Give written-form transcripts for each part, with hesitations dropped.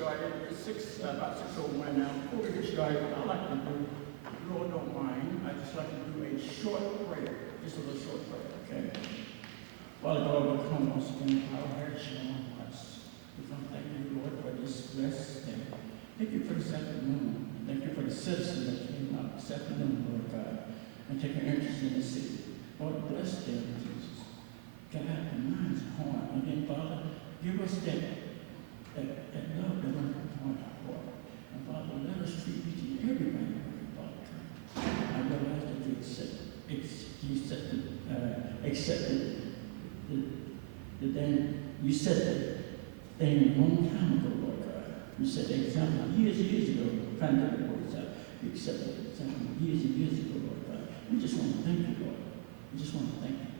started, it's about 6:01 now. Before we get started, I'd like to do, if you all don't mind, I'd just like to do a short prayer, just a little short prayer, okay? Father God, we come once again to our hearts and our hearts. We come thank you, Lord, for this blessed day. Thank you for this afternoon. Thank you for the citizens that came out this afternoon, Lord God, and take an interest in the city. Lord, bless them, Jesus. God, the minds and heart. And then, Father, give us that love that runs upon our heart. And Father, let us treat each and everybody with Father. I realize that you you said the thing a long time ago, Lord God. You said the example years ago, trying to get the words out. You accepted the example years and years ago, Lord God. We just want to thank you, Lord. We just want to thank you.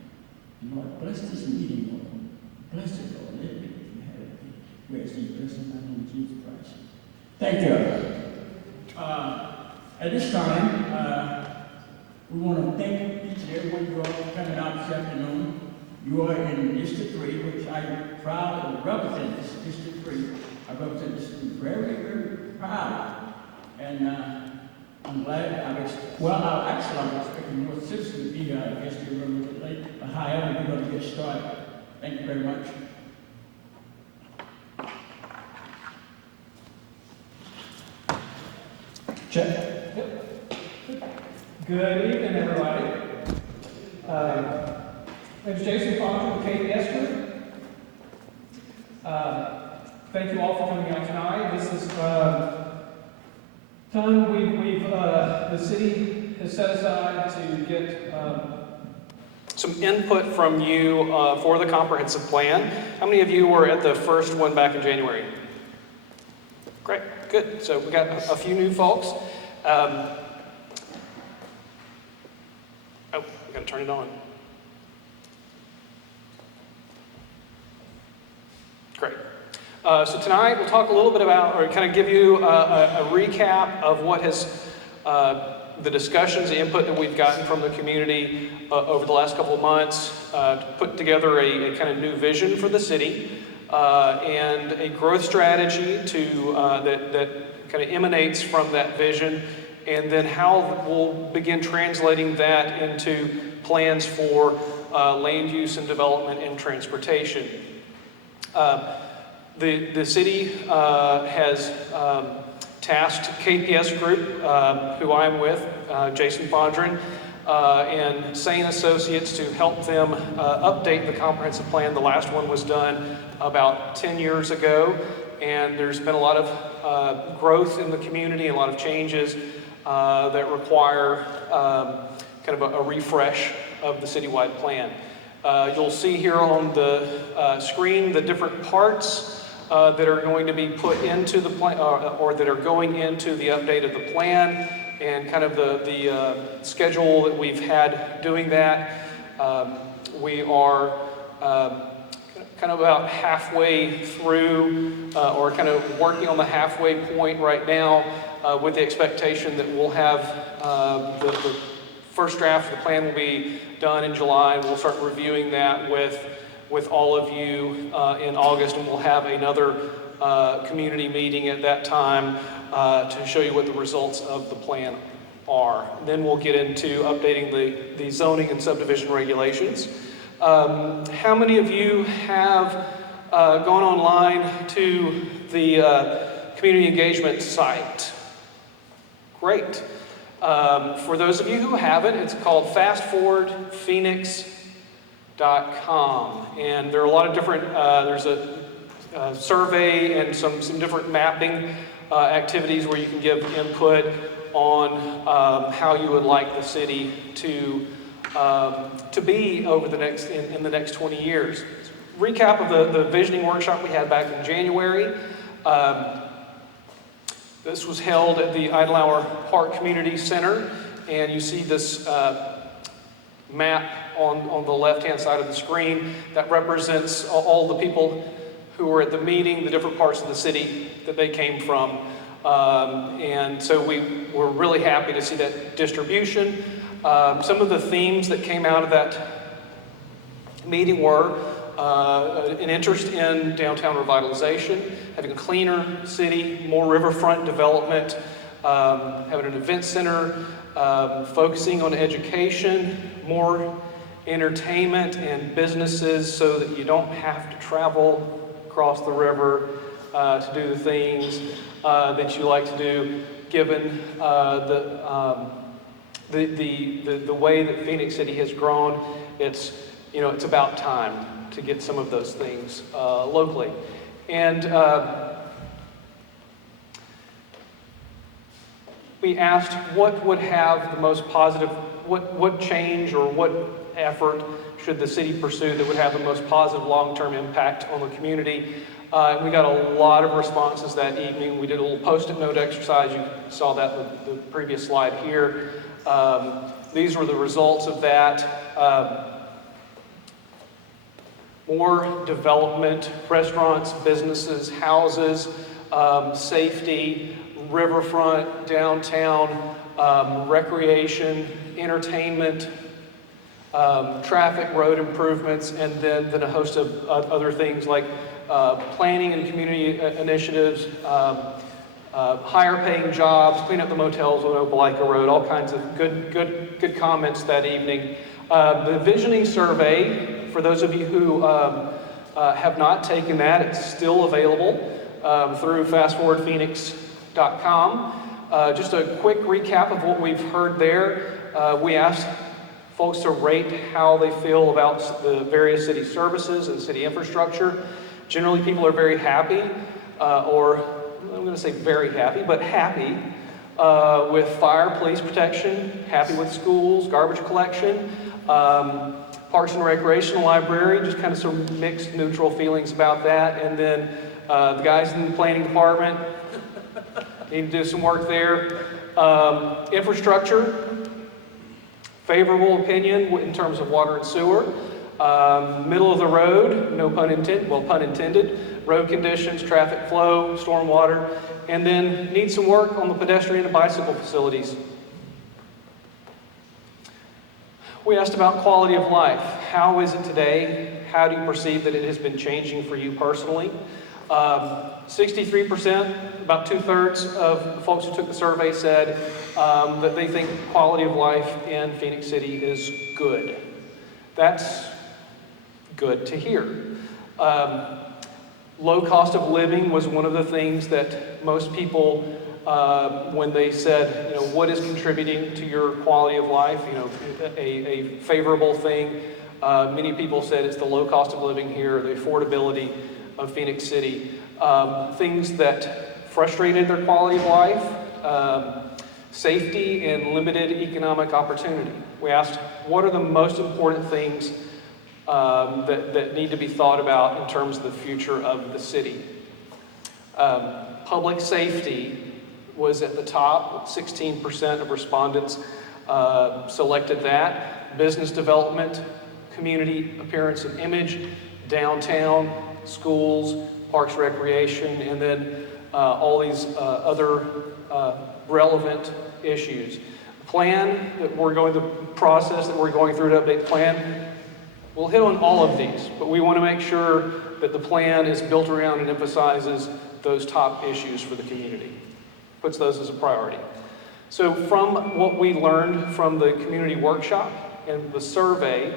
And Lord, bless this meeting, Lord. Bless it, Lord. Let it be from heaven. We ask you to bless in my name, Jesus Christ. Thank you. At this time, we want to thank each and every one of you all for coming out this afternoon. You are in District 3, which I proudly represent. This is District 3. I represent this very, very proud. And I'm glad I'm expecting more citizens to be here. I guess they're a little bit late. But however, we're going to get started. Thank you very much. Check. Yep. Good evening, everybody. My name is Jason Fonte with KPS Group. Thank you all for coming out tonight. This is time the city has set aside to get some input from you for the comprehensive plan. How many of you were at the first one back in January? Great, good. So we got a few new folks. Oh, we got to turn it on. Great. So tonight we'll talk a little bit about, or kind of give you a recap of what has the discussions, the input that we've gotten from the community over the last couple of months to put together a kind of new vision for the city and a growth strategy that kind of emanates from that vision, and then how we'll begin translating that into plans for land use and development and transportation. The city has tasked KPS Group, who I'm with, Jason Fondren, and Sane Associates to help them update the comprehensive plan. The last one was done about 10 years ago, and there's been a lot of growth in the community, a lot of changes that require kind of a refresh of the citywide plan. You'll see here on the screen the different parts that are going to be put into the plan, or that are going into the update of the plan, and kind of the schedule that we've had doing that. We are kind of about halfway through, or kind of working on the halfway point right now, with the expectation that we'll have the first draft of the plan will be done in July, and we'll start reviewing that with all of you in August, and we'll have another community meeting at that time to show you what the results of the plan are. And then we'll get into updating the zoning and subdivision regulations. How many of you have gone online to the community engagement site? Great. For those of you who haven't, it's called fastforwardphoenix.com, and there are a lot of different, there's a survey and some different mapping activities where you can give input on how you would like the city to be over the next, in the next 20 years. Recap of the visioning workshop we had back in January. This was held at the Eidelauer Park Community Center, and you see this map on the left-hand side of the screen that represents all the people who were at the meeting, the different parts of the city that they came from. And so we were really happy to see that distribution. Some of the themes that came out of that meeting were an interest in downtown revitalization, having a cleaner city, more riverfront development, having an event center, focusing on education, more entertainment and businesses so that you don't have to travel across the river to do the things that you like to do, given the way that Phoenix City has grown. It's about time to get some of those things locally. And we asked what would have the most positive, what change or what effort should the city pursue that would have the most positive long-term impact on the community. And we got a lot of responses that evening. We did a little post-it note exercise. You saw that in the previous slide here. These were the results of that. More development, restaurants, businesses, houses, safety, riverfront, downtown, recreation, entertainment, traffic, road improvements, and then a host of other things like planning and community initiatives, higher paying jobs, clean up the motels on Opelika Road, all kinds of good comments that evening. The visioning survey, for those of you who have not taken that, it's still available through fastforwardphoenix.com. Just a quick recap of what we've heard there. We asked folks to rate how they feel about the various city services and city infrastructure. Generally, people are very happy, or I'm going to say very happy, but happy with fire, police protection, happy with schools, garbage collection, Parks and Recreation Library, just kind of some mixed, neutral feelings about that. And then the guys in the planning department need to do some work there. Infrastructure, favorable opinion in terms of water and sewer. Middle of the road, no pun intended, well, pun intended. Road conditions, traffic flow, stormwater, and then need some work on the pedestrian and bicycle facilities. We asked about quality of life. How is it today? How do you perceive that it has been changing for you personally? 63%, about 2/3 of the folks who took the survey said that they think quality of life in Phoenix City is good. That's good to hear. Low cost of living was one of the things that most people, when they said, what is contributing to your quality of life, a favorable thing, many people said it's the low cost of living here, the affordability of Phoenix City. Things that frustrated their quality of life, safety and limited economic opportunity. We asked, what are the most important things that need to be thought about in terms of the future of the city? Public safety was at the top. 16% of respondents selected that. Business development, community appearance and image, downtown, schools, parks, recreation, and then all these other relevant issues. The plan that we're going to process, that we're going through to update the plan, we'll hit on all of these, but we want to make sure that the plan is built around and emphasizes those top issues for the community, puts those as a priority. So from what we learned from the community workshop and the survey,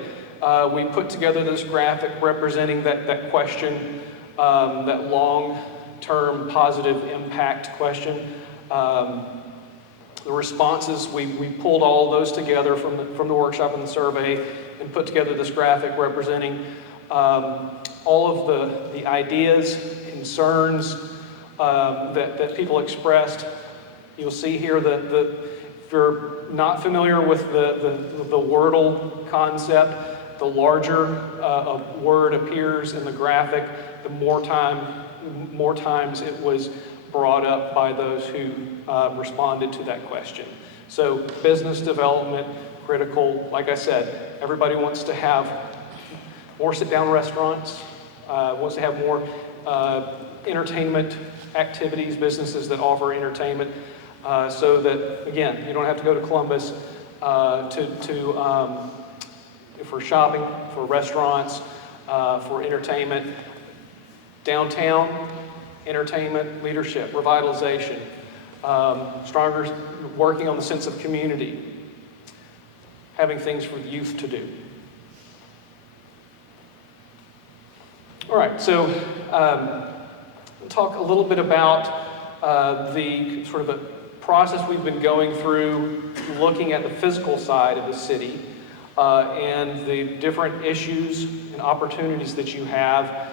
we put together this graphic representing that question, that long-term positive impact question. The responses, we pulled all of those together from the workshop and the survey and put together this graphic representing all of the ideas, concerns that people expressed. You'll see here that if you're not familiar with the Wordle concept, the larger a word appears in the graphic, the more times it was brought up by those who responded to that question. So business development, critical. Like I said, everybody wants to have more sit-down restaurants, wants to have more entertainment activities, businesses that offer entertainment, so that, again, you don't have to go to Columbus for shopping, for restaurants, for entertainment, downtown, entertainment, leadership, revitalization, stronger working on the sense of community, having things for the youth to do. All right, so we'll talk a little bit about the sort of a process we've been going through looking at the physical side of the city and the different issues and opportunities that you have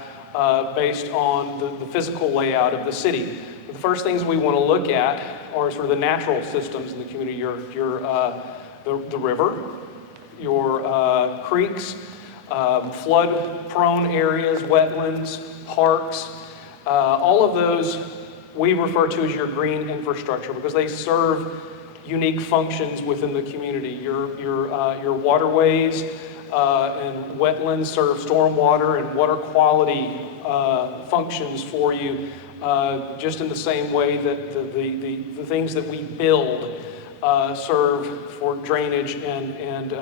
based on the physical layout of the city. The first things we want to look at are sort of the natural systems in the community, the river, your creeks, flood-prone areas, wetlands, parks, all of those we refer to as your green infrastructure because they serve unique functions within the community. Your waterways and wetlands serve stormwater and water quality functions for you, just in the same way that the things that we build serve for drainage and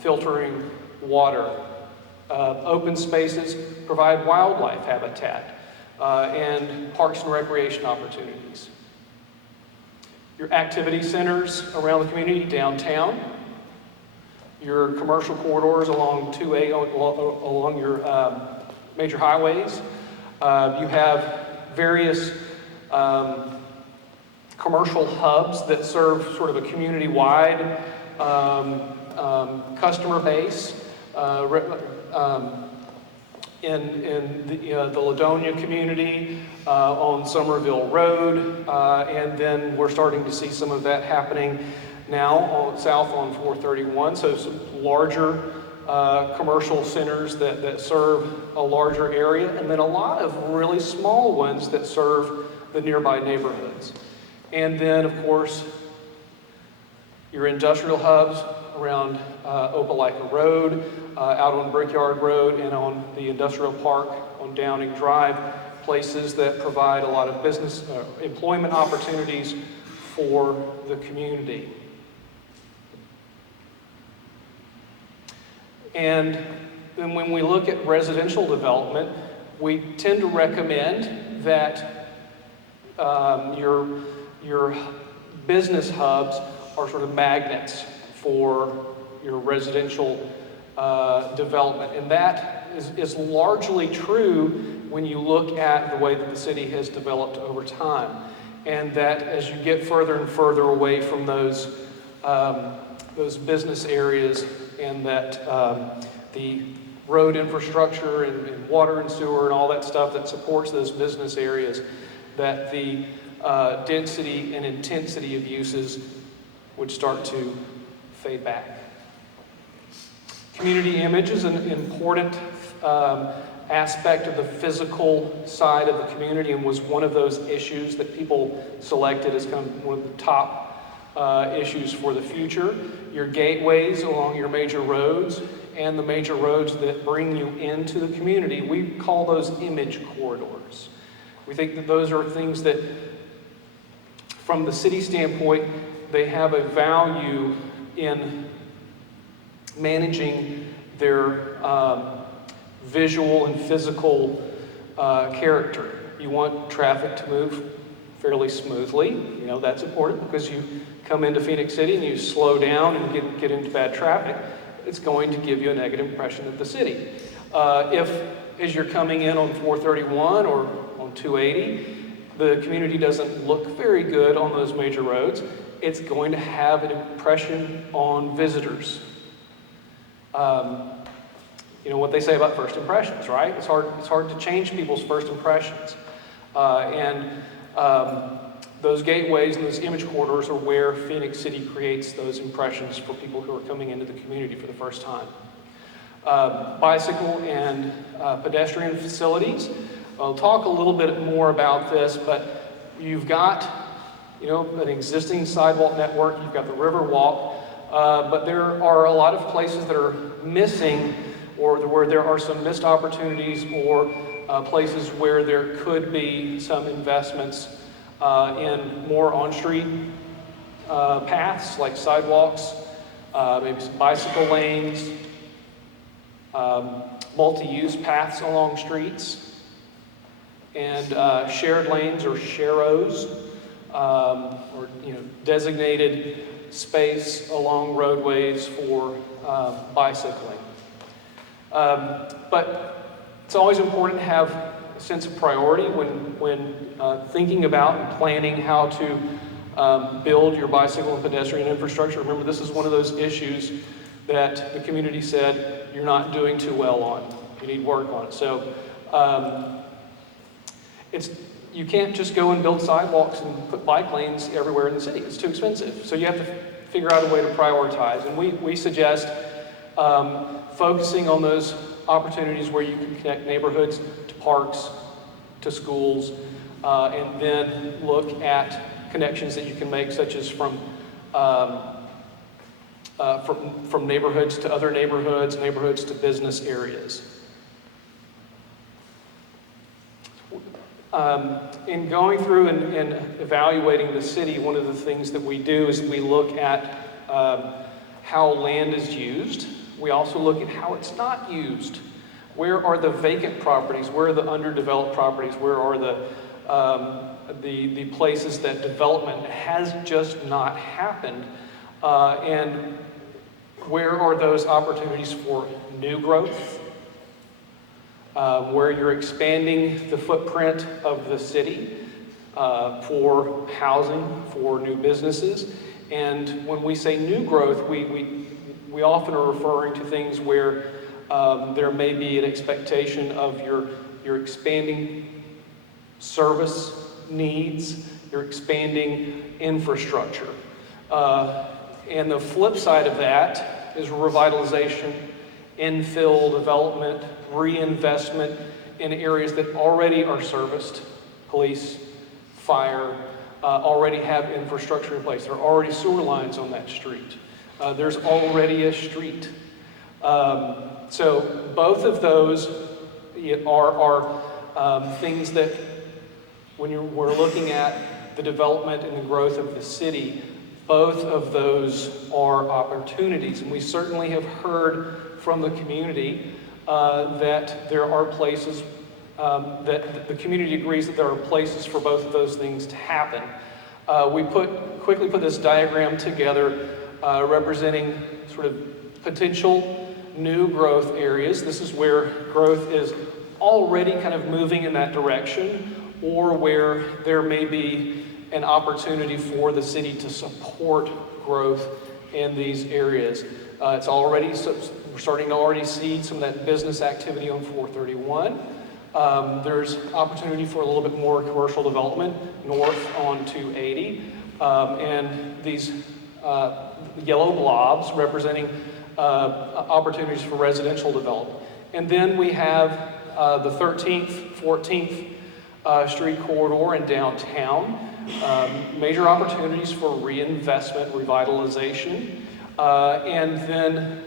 filtering water. Open spaces provide wildlife habitat and parks and recreation opportunities. Your activity centers around the community, downtown, your commercial corridors along 2A, along your major highways. You have various commercial hubs that serve sort of a community-wide customer base. In the Ladonia community, on Somerville Road, and then we're starting to see some of that happening now south on 431. So some larger commercial centers that serve a larger area, and then a lot of really small ones that serve the nearby neighborhoods. And then, of course, your industrial hubs around Opelika Road, out on Brickyard Road, and on the industrial park on Downing Drive, places that provide a lot of business employment opportunities for the community. And then when we look at residential development, we tend to recommend that your business hubs are sort of magnets for your residential development. And that is largely true when you look at the way that the city has developed over time. And that as you get further and further away from those business areas, and that the road infrastructure and water and sewer and all that stuff that supports those business areas, that the density and intensity of uses would start to fade back. Community image is an important aspect of the physical side of the community, and was one of those issues that people selected as kind of one of the top issues for the future. Your gateways along your major roads and the major roads that bring you into the community, we call those image corridors. We think that those are things that, from the city standpoint, they have a value in managing their visual and physical character. You want traffic to move fairly smoothly. You know, that's important because you come into Phoenix City and you slow down and get into bad traffic, it's going to give you a negative impression of the city. If, as you're coming in on 431 or on 280, the community doesn't look very good on those major roads, it's going to have an impression on visitors. You know what they say about first impressions, right? It's hard to change people's first impressions. Those gateways and those image corridors are where Phoenix City creates those impressions for people who are coming into the community for the first time. Bicycle and pedestrian facilities. I'll talk a little bit more about this, but you've got, you know, an existing sidewalk network, you've got the Riverwalk, but there are a lot of places that are missing, or where there are some missed opportunities, or places where there could be some investments in more on-street paths, like sidewalks, maybe some bicycle lanes, multi-use paths along streets, and shared lanes or sharrows, or designated space along roadways for bicycling. But it's always important to have a sense of priority when thinking about and planning how to build your bicycle and pedestrian infrastructure. Remember, this is one of those issues that the community said you're not doing too well on. You need work on it. So you can't just go and build sidewalks and put bike lanes everywhere in the city. It's too expensive. So you have to figure out a way to prioritize. And we suggest focusing on those opportunities where you can connect neighborhoods to parks, to schools, and then look at connections that you can make, such as from neighborhoods to other neighborhoods, neighborhoods to business areas. In going through and evaluating the city, one of the things that we do is we look at how land is used. We also look at how it's not used. Where are the vacant properties? Where are the underdeveloped properties? Where are the places that development has just not happened? And where are those opportunities for new growth? Where you're expanding the footprint of the city for housing, for new businesses. And when we say new growth, we often are referring to things where there may be an expectation of your expanding service needs, your expanding infrastructure. And the flip side of that is revitalization, infill development, reinvestment in areas that already are serviced. Police, fire, already have infrastructure in place. There are already sewer lines on that street. There's already a street. So both of those are things that when we're looking at the development and the growth of the city, both of those are opportunities. And we certainly have heard from the community that there are places, that the community agrees that there are places for both of those things to happen. We quickly put this diagram together representing sort of potential new growth areas. This is where growth is already kind of moving in that direction, or where there may be an opportunity for the city to support growth in these areas. It's already, we're starting to already see some of that business activity on 431. There's opportunity for a little bit more commercial development north on 280. And these yellow blobs representing opportunities for residential development. And then we have the 13th, 14th Street corridor in downtown. Major opportunities for reinvestment, revitalization. And then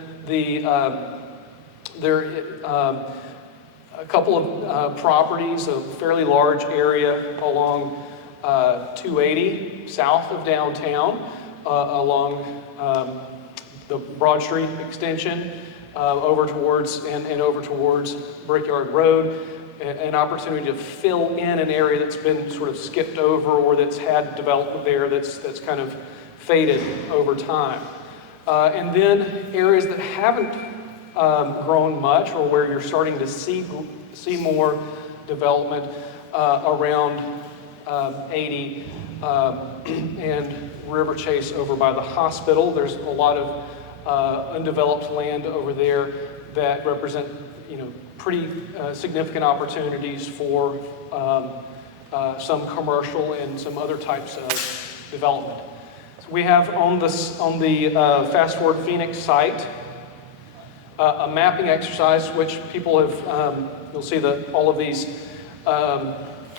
a couple of properties, a fairly large area along 280 south of downtown, along the Broad Street extension, over towards Brickyard Road, an opportunity to fill in an area that's been sort of skipped over or that's had development there that's kind of faded over time. And then areas that haven't grown much, or where you're starting to see more development around 80 and River Chase over by the hospital. There's a lot of undeveloped land over there that represent, pretty significant opportunities for some commercial and some other types of development. So we have on the Fast Forward Phoenix site a mapping exercise, which people have, you'll see all of these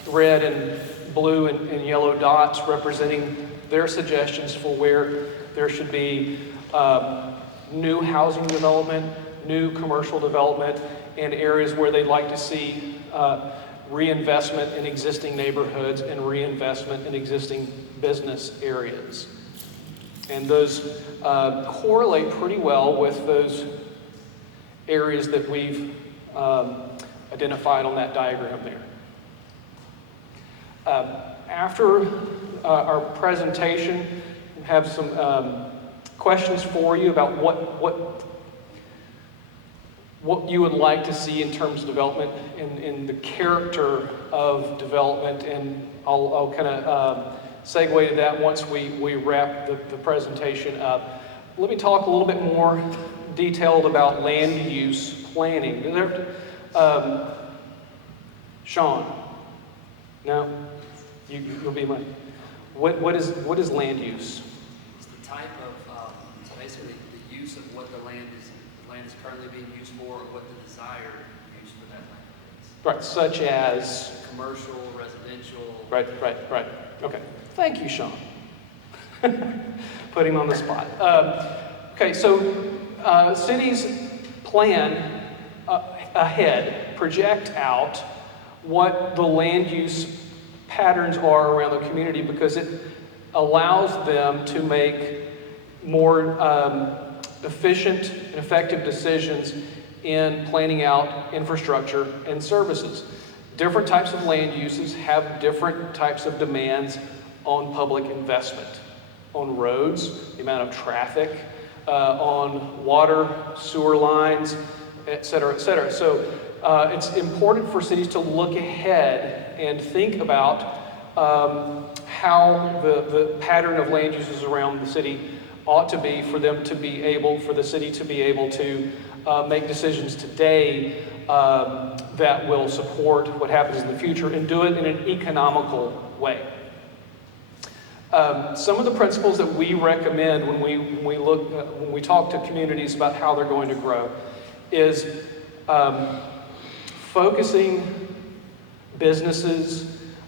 red and blue and yellow dots representing their suggestions for where there should be new housing development, new commercial development, and areas where they'd like to see reinvestment in existing neighborhoods and reinvestment in existing business areas. And those correlate pretty well with those areas that we've identified on that diagram there. After our presentation, we have some questions for you about what you would like to see in terms of development, in the character of development, and I'll kind of segue to that once we wrap the presentation up. Let me talk a little bit more detailed about land use planning. Sean, no, you'll be my. What is land use? It's the type of, it's basically the use of what the land is currently being used for, or what the desired use for that land is. Right, such as? Commercial, residential. Right. Okay. Thank you, Sean. Put him on the spot. Okay, so cities plan ahead, project out what the land use patterns are around the community, because it allows them to make more efficient and effective decisions in planning out infrastructure and services. Different types of land uses have different types of demands on public investment, on roads, the amount of traffic, on water, sewer lines, et cetera, et cetera. So it's important for cities to look ahead and think about how the pattern of land uses around the city ought to be for the city to be able to make decisions today that will support what happens in the future, and do it in an economical way. Some of the principles that we recommend when we talk to communities about how they're going to grow is focusing businesses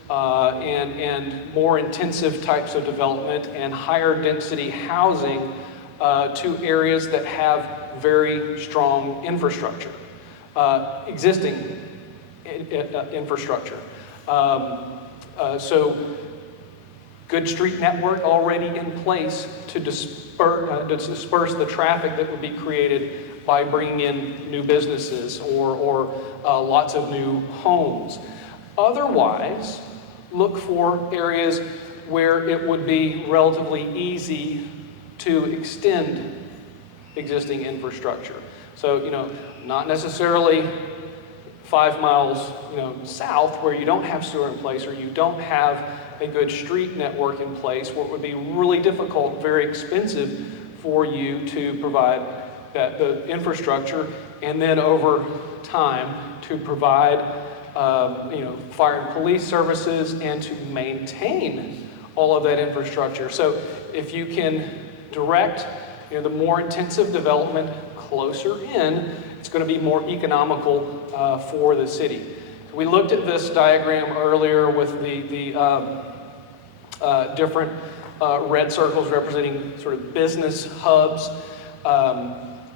and more intensive types of development and higher density housing to areas that have very strong infrastructure, existing infrastructure. So good street network already in place to disperse the traffic that would be created by bringing in new businesses or lots of new homes. Otherwise, look for areas where it would be relatively easy to extend existing infrastructure. So, not necessarily 5 miles, south where you don't have sewer in place or you don't have a good street network in place, where it would be really difficult, very expensive for you to provide the infrastructure, and then over time to provide fire and police services and to maintain all of that infrastructure. So if you can direct the more intensive development closer in, it's going to be more economical for the city. We looked at this diagram earlier with the different red circles representing sort of business hubs,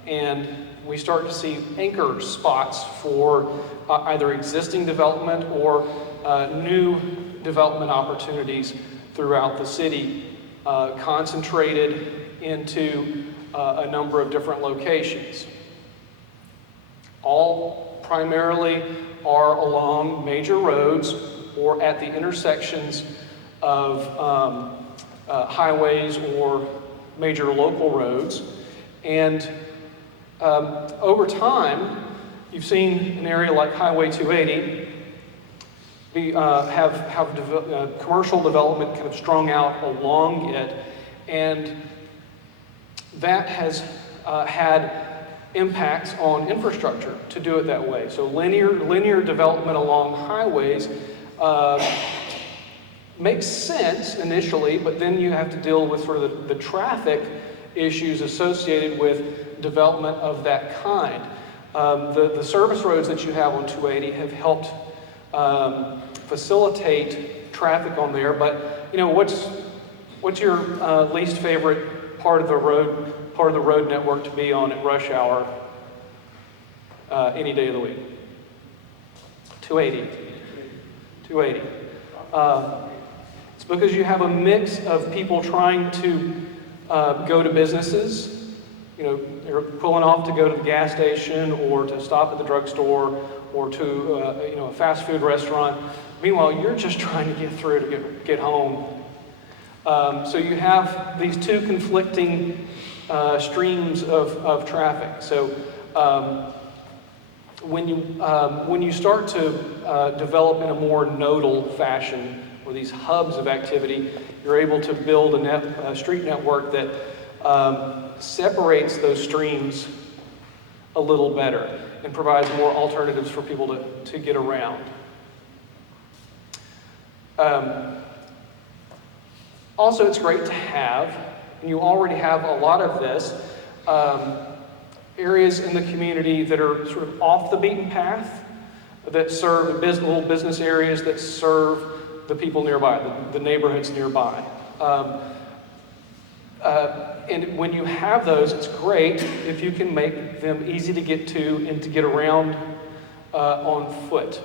and we start to see anchor spots for either existing development or new development opportunities throughout the city, concentrated into a number of different locations. All primarily are along major roads or at the intersections of highways or major local roads. And over time, you've seen an area like Highway 280 have commercial development kind of strung out along it, and that has had impacts on infrastructure to do it that way. So linear development along highways makes sense initially, but then you have to deal with sort of the traffic issues associated with development of that kind. The service roads that you have on 280 have helped facilitate traffic on there, but what's your least favorite part of the road network to be on at rush hour any day of the week? 280. It's because you have a mix of people trying to go to businesses they're pulling off to go to the gas station or to stop at the drugstore or to, a fast food restaurant. Meanwhile, you're just trying to get through to get home. So you have these two conflicting streams of traffic. So when you start to develop in a more nodal fashion, or these hubs of activity, you're able to build a street network that separates those streams a little better and provides more alternatives for people to get around. Also, it's great to have, and you already have a lot of this, areas in the community that are sort of off the beaten path, that serve little business areas that serve the people nearby, the neighborhoods nearby. And when you have those, it's great if you can make them easy to get to and to get around on foot.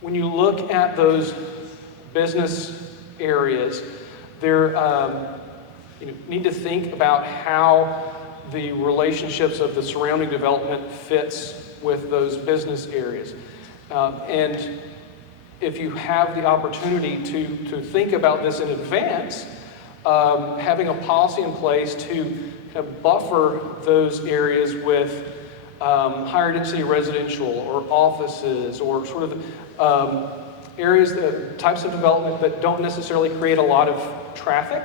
When you look at those business areas, you need to think about how the relationships of the surrounding development fits with those business areas. And if you have the opportunity to think about this in advance, having a policy in place to kind of buffer those areas with higher density residential or offices or sort of areas, types of development that don't necessarily create a lot of traffic.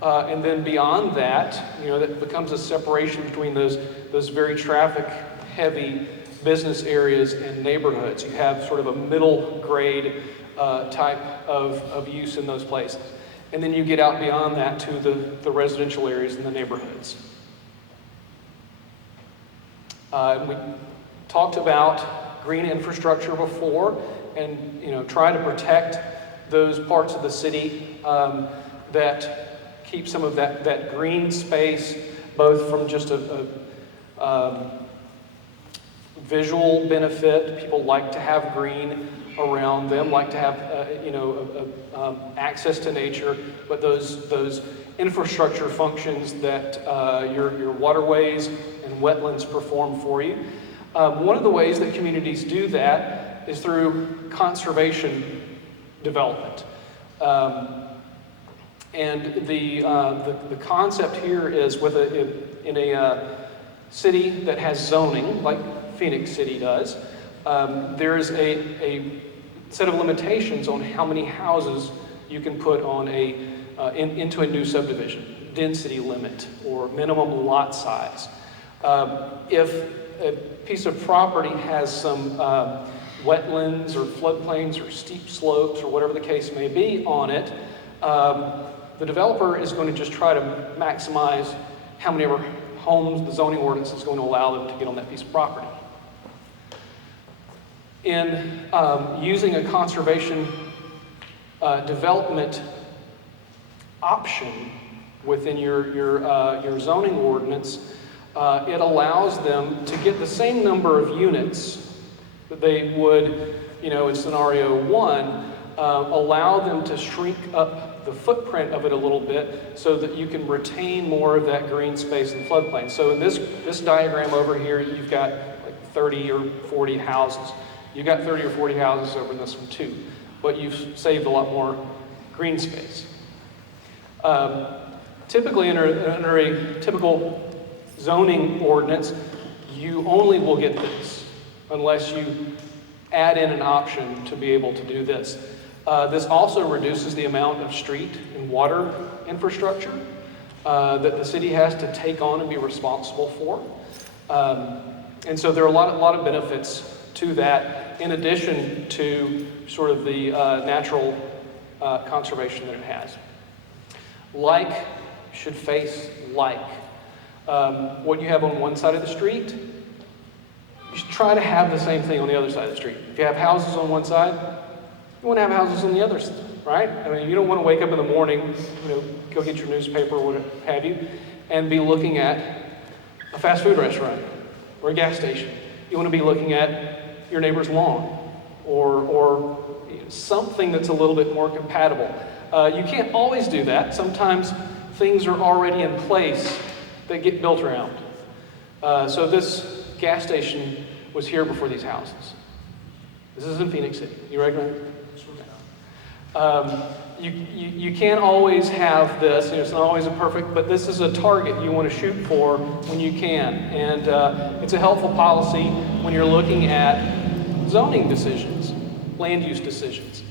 And then beyond that, that becomes a separation between those very traffic-heavy business areas and neighborhoods. You have sort of a middle grade type of use in those places. And then you get out beyond that to the residential areas and the neighborhoods. We talked about green infrastructure before, and try to protect those parts of the city that keep some of that green space, both from just a visual benefit. People like to have green around them, like to have access to nature, but those infrastructure functions that your waterways and wetlands perform for you. One of the ways that communities do that is through conservation development. And the concept here is in a city that has zoning, like Phoenix City does, there is a set of limitations on how many houses you can put on into a new subdivision, density limit or minimum lot size. If a piece of property has some wetlands or floodplains or steep slopes or whatever the case may be on it, the developer is going to just try to maximize how many homes the zoning ordinance is going to allow them to get on that piece of property. In using a conservation development option within your zoning ordinance, it allows them to get the same number of units that they would, in scenario one, allow them to shrink up the footprint of it a little bit so that you can retain more of that green space and floodplain. So in this diagram over here, you've got like 30 or 40 houses. You've got 30 or 40 houses over in this one too, but you've saved a lot more green space. Typically under a typical zoning ordinance, you only will get this unless you add in an option to be able to do this. This also reduces the amount of street and water infrastructure that the city has to take on and be responsible for. And so there are a lot of benefits to that, in addition to sort of the natural conservation that it has. Like should face like. What you have on one side of the street, you should try to have the same thing on the other side of the street. If you have houses on one side, you want to have houses on the other side, right? I mean, you don't want to wake up in the morning, go get your newspaper or what have you, and be looking at a fast food restaurant or a gas station. You want to be looking at your neighbor's lawn or something that's a little bit more compatible. You can't always do that. Sometimes things are already in place that get built around. So this gas station was here before these houses. This is in Phoenix City. You recognize it? You can't always have this, it's not always a perfect, but this is a target you want to shoot for when you can. And it's a helpful policy when you're looking at zoning decisions, land use decisions.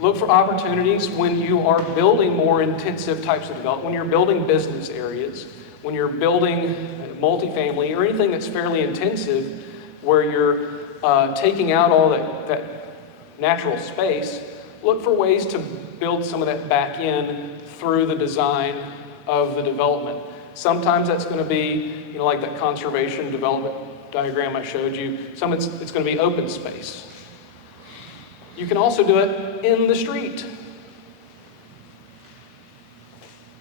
Look for opportunities when you are building more intensive types of development, when you're building business areas, when you're building multifamily or anything that's fairly intensive where you're taking out all that natural space. Look for ways to build some of that back in through the design of the development. Sometimes that's going to be, like that conservation development diagram I showed you. Some it's going to be open space. You can also do it in the street.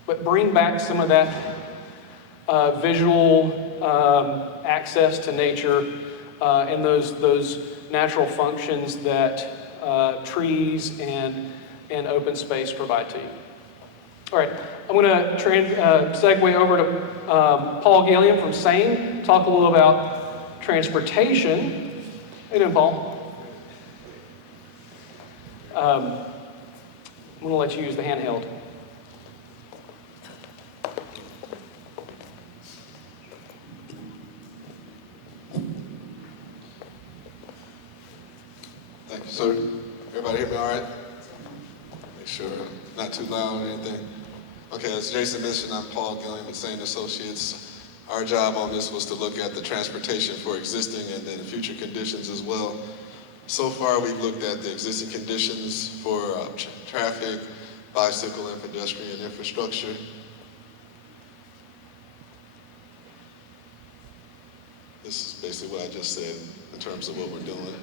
But bring back some of that visual access to nature and those natural functions that trees and open space provide to you. All right, I'm going to segue over to Paul Gilliam from SANE, talk a little about transportation. How you doing, Paul? I'm going to let you use the handheld. Thank you, sir. Everybody hear me all right? Make sure not too loud or anything. Okay, as Jason mentioned, I'm Paul Gilliam with SANE Associates. Our job on this was to look at the transportation for existing and then future conditions as well. So far, we've looked at the existing conditions for traffic, bicycle, and pedestrian infrastructure. This is basically what I just said in terms of what we're doing.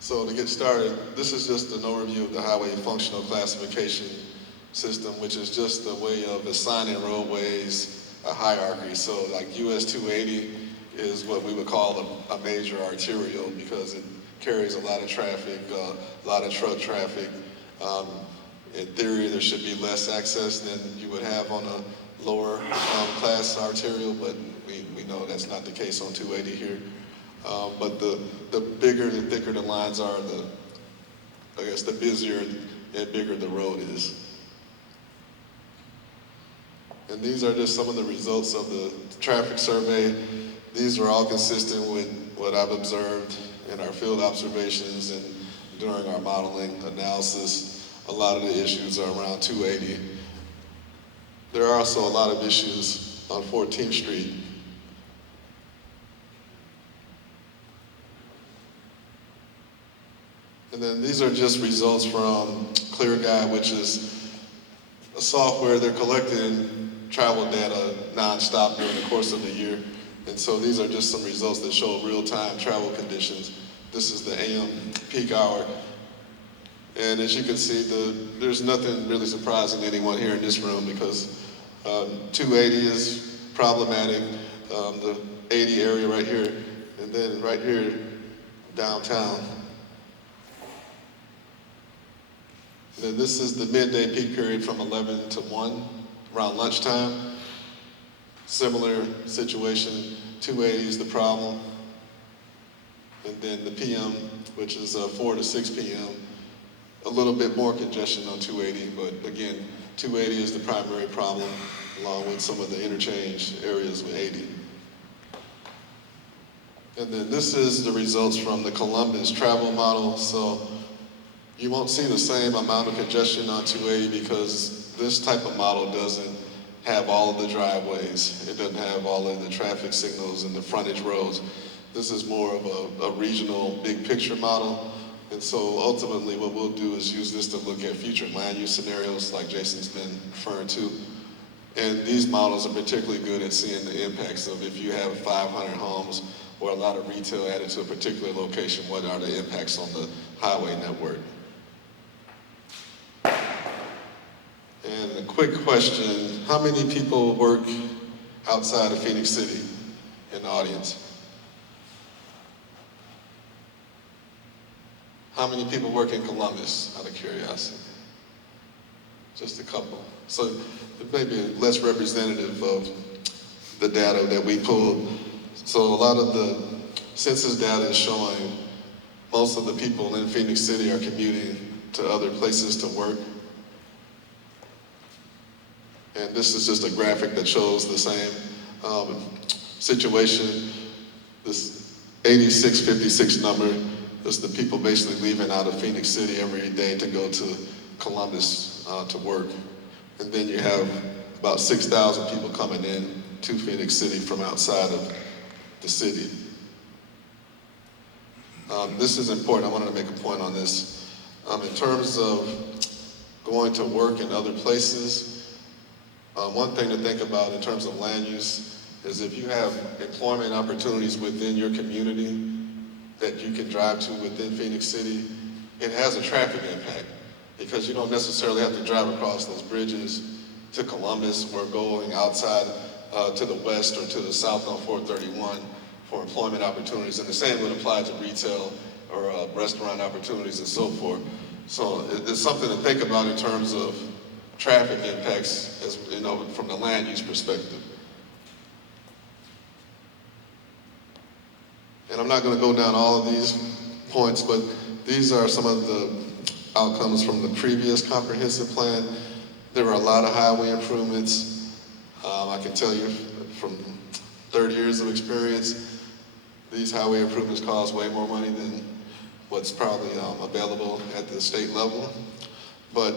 So to get started, this is just an overview of the highway functional classification system, which is just a way of assigning roadways a hierarchy. So like US 280 is what we would call a major arterial because it carries a lot of traffic, a lot of truck traffic. In theory, there should be less access than you would have on a lower class arterial, but we know that's not the case on 280 here. But the bigger and thicker the lines are, the busier and bigger the road is. And these are just some of the results of the traffic survey. These are all consistent with what I've observed in our field observations and during our modeling analysis. A lot of the issues are around 280. There are also a lot of issues on 14th Street. And then these are just results from ClearGuide, which is a software. They're collecting travel data nonstop during the course of the year. And so these are just some results that show real-time travel conditions. This is the AM peak hour. And as you can see, there's nothing really surprising to anyone here in this room because 280 is problematic, the 80 area right here, and then right here, downtown. And then this is the midday peak period from 11 to 1, around lunchtime. Similar situation, 280 is the problem. And then the PM, which is 4 to 6 p.m., a little bit more congestion on 280, but again, 280 is the primary problem, along with some of the interchange areas with 80. And then this is the results from the Columbus travel model. So you won't see the same amount of congestion on 280 because this type of model doesn't have all of the driveways. It doesn't have all of the traffic signals and the frontage roads. This is more of a regional big picture model. And so ultimately what we'll do is use this to look at future land use scenarios like Jason's been referring to. And these models are particularly good at seeing the impacts of if you have 500 homes or a lot of retail added to a particular location, what are the impacts on the highway network? And a quick question, how many people work outside of Phoenix City in the audience? How many people work in Columbus, out of curiosity? just a couple. So it may be less representative of the data that we pulled. So a lot of the census data is showing most of the people in Phoenix City are commuting to other places to work. And this is just a graphic that shows the same situation. This 8656 number is the people basically leaving out of Phoenix City every day to go to Columbus to work. And then you have about 6,000 people coming in to Phoenix City from outside of the city. This is important. I wanted to make a point on this. In terms of going to work in other places, one thing to think about in terms of land use is if you have employment opportunities within your community that you can drive to within Phoenix City, it has a traffic impact because you don't necessarily have to drive across those bridges to Columbus or going outside to the west or to the south on 431 for employment opportunities. And the same would apply to retail or restaurant opportunities and so forth. So it's something to think about in terms of traffic impacts, as you know, from the land use perspective. And I'm not going to go down all of these points, but these are some of the outcomes from the previous comprehensive plan. There were a lot of highway improvements. I can tell you from 30 years of experience, these highway improvements cost way more money than what's probably available at the state level. But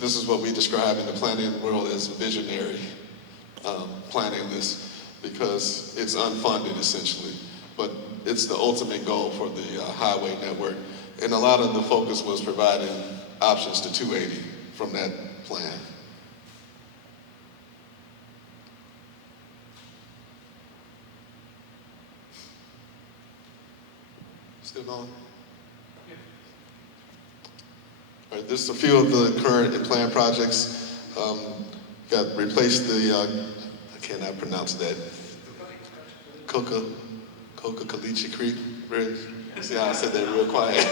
this is what we describe in the planning world as visionary planning this, because it's unfunded essentially. But it's the ultimate goal for the highway network. And a lot of the focus was providing options to 280 from that plan. Still going? All right, this is a few of the current and planned projects. Got replaced the, I cannot pronounce that, Coca-Cola Creek Bridge. See how I said that real quiet?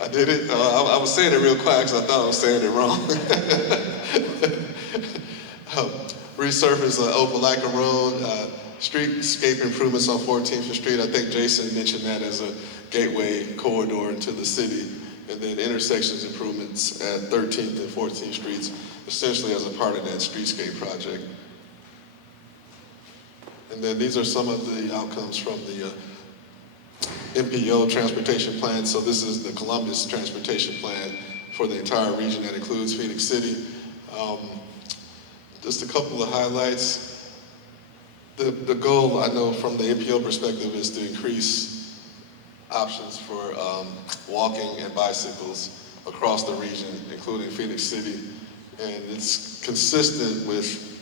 I did it? I was saying it real quiet because I thought I was saying it wrong. Resurface Opelika Road, streetscape improvements on 14th Street. I think Jason mentioned that as a gateway corridor into the city. And then intersections improvements at 13th and 14th Streets, essentially as a part of that streetscape project. And then these are some of the outcomes from the MPO transportation plan. So this is the Columbus transportation plan for the entire region that includes Phoenix City. Just a couple of highlights. The goal, I know from the MPO perspective, is to increase options for walking and bicycles across the region, including Phoenix City. And it's consistent with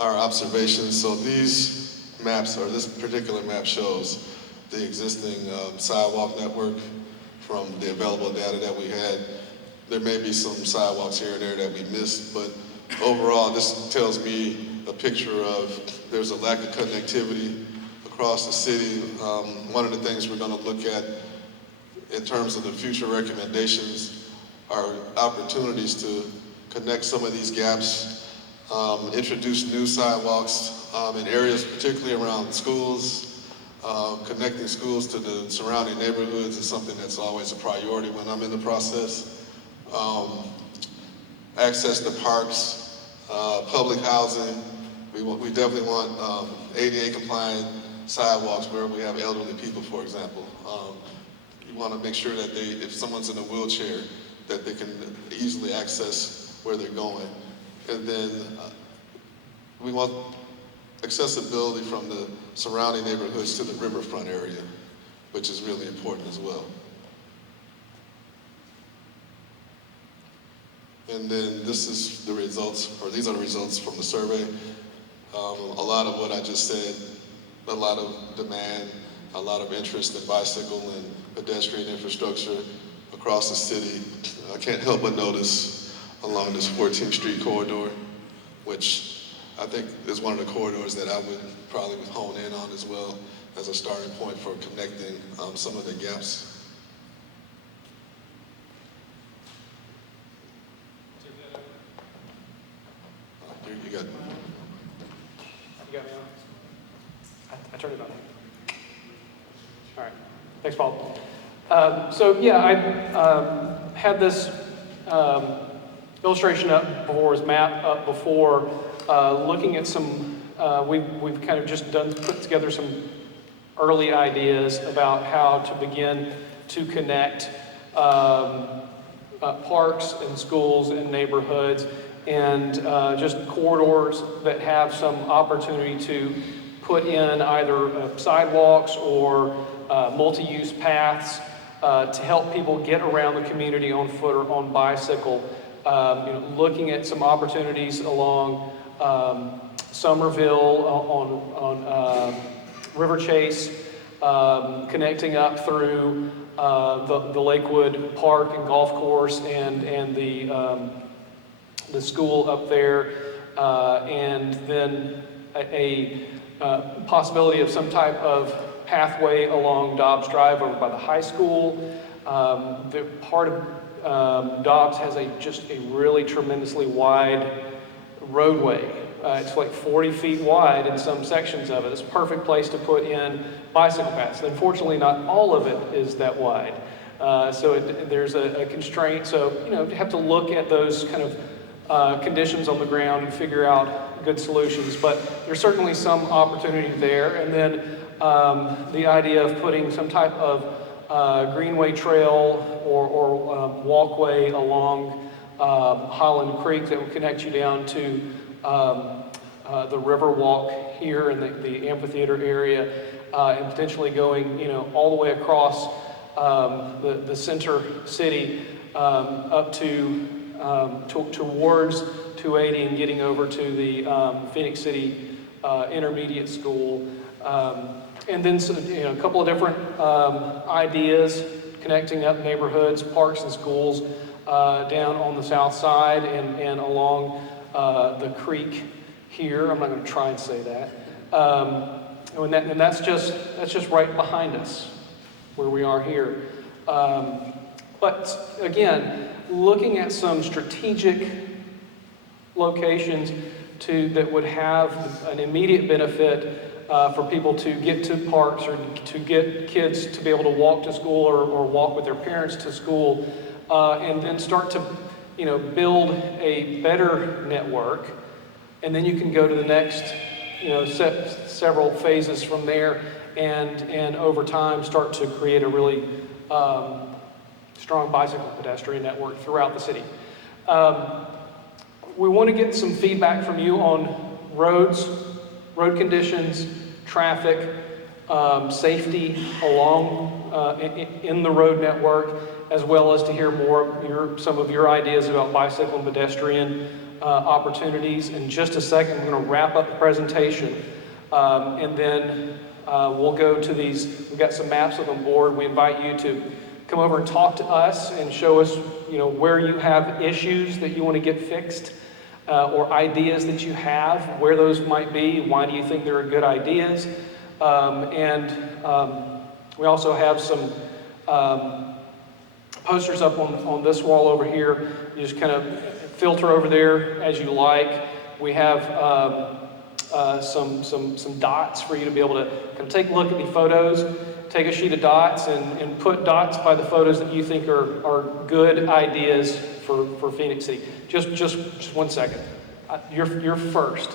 our observations. So these maps, or this particular map, shows the existing sidewalk network from the available data that we had. There may be some sidewalks here and there that we missed, but overall, this tells me a picture of there's a lack of connectivity across the city. One of the things we're going to look at in terms of the future recommendations are opportunities to connect some of these gaps, introduce new sidewalks in areas particularly around schools. Connecting schools to the surrounding neighborhoods is something that's always a priority when I'm in the process. Access to parks, public housing. We definitely want ADA compliant sidewalks where we have elderly people, for example. You want to make sure that if someone's in a wheelchair, that they can easily access where they're going. And then we want accessibility from the surrounding neighborhoods to the riverfront area, which is really important as well. And then this is the results, or these are the results from the survey. A lot of what I just said, a lot of demand, a lot of interest in bicycle and pedestrian infrastructure across the city. I can't help but notice along this 14th Street corridor, which I think is one of the corridors that I would probably hone in on as well as a starting point for connecting some of the gaps. You got. You got me on? I turned it on. All right. Thanks, Paul. So yeah, I had this illustration up before, his map up before, looking at some, we've kind of just put together some early ideas about how to begin to connect parks and schools and neighborhoods and just corridors that have some opportunity to put in either sidewalks or multi-use paths to help people get around the community on foot or on bicycle. Looking at some opportunities along Somerville on River Chase, connecting up through the Lakewood Park and Golf Course and the school up there, and then a possibility of some type of pathway along Dobbs Drive over by the high school. The part of Dobbs has just a really tremendously wide roadway. It's like 40 feet wide in some sections of it. It's a perfect place to put in bicycle paths. Unfortunately, not all of it is that wide. So there's a constraint. So, you have to look at those kind of conditions on the ground and figure out good solutions. But there's certainly some opportunity there. And then the idea of putting some type of greenway trail or walkway along Holland Creek that would connect you down to the river walk here in the amphitheater area, and potentially going, all the way across the center city up to towards 280 and getting over to the Phoenix City Intermediate School. And then a couple of different ideas connecting up neighborhoods, parks and schools down on the south side and along the creek here. I'm not going to try and say that. And that's just right behind us where we are here. But again, looking at some strategic locations that would have an immediate benefit for people to get to parks or to get kids to be able to walk to school or walk with their parents to school, and then start to build a better network, and then you can go to the next several phases from there, and over time start to create a really strong bicycle pedestrian network throughout the city. We want to get some feedback from you on roads, road conditions, traffic, safety along in the road network, as well as to hear some of your ideas about bicycle and pedestrian opportunities. In just a second, we're going to wrap up the presentation, and then we'll go to these. We've got some maps up on board. We invite you to come over and talk to us and show us, where you have issues that you want to get fixed, or ideas that you have, where those might be, why do you think they're good ideas. And we also have some posters up on this wall over here. You just kind of filter over there as you like. We have some dots for you to be able to kind of take a look at the photos, take a sheet of dots and put dots by the photos that you think are good ideas for Phoenix City. Just 1 second. You're first.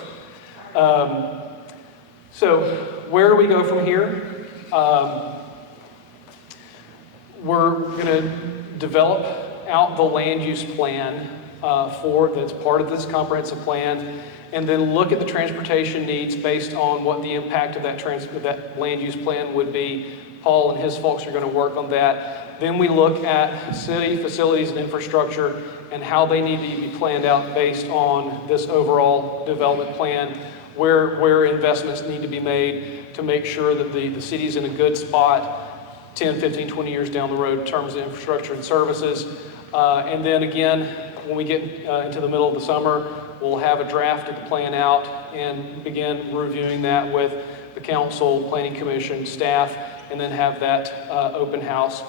So where do we go from here? We're going to develop out the land use plan that's part of this comprehensive plan, and then look at the transportation needs based on what the impact of that land use plan would be. Paul and his folks are going to work on that. Then we look at city facilities and infrastructure and how they need to be planned out based on this overall development plan, where investments need to be made to make sure that the city's in a good spot 10, 15, 20 years down the road in terms of infrastructure and services. And then again, when we get into the middle of the summer, we'll have a draft of the plan out and begin reviewing that with the council, planning commission, staff, and then have that open house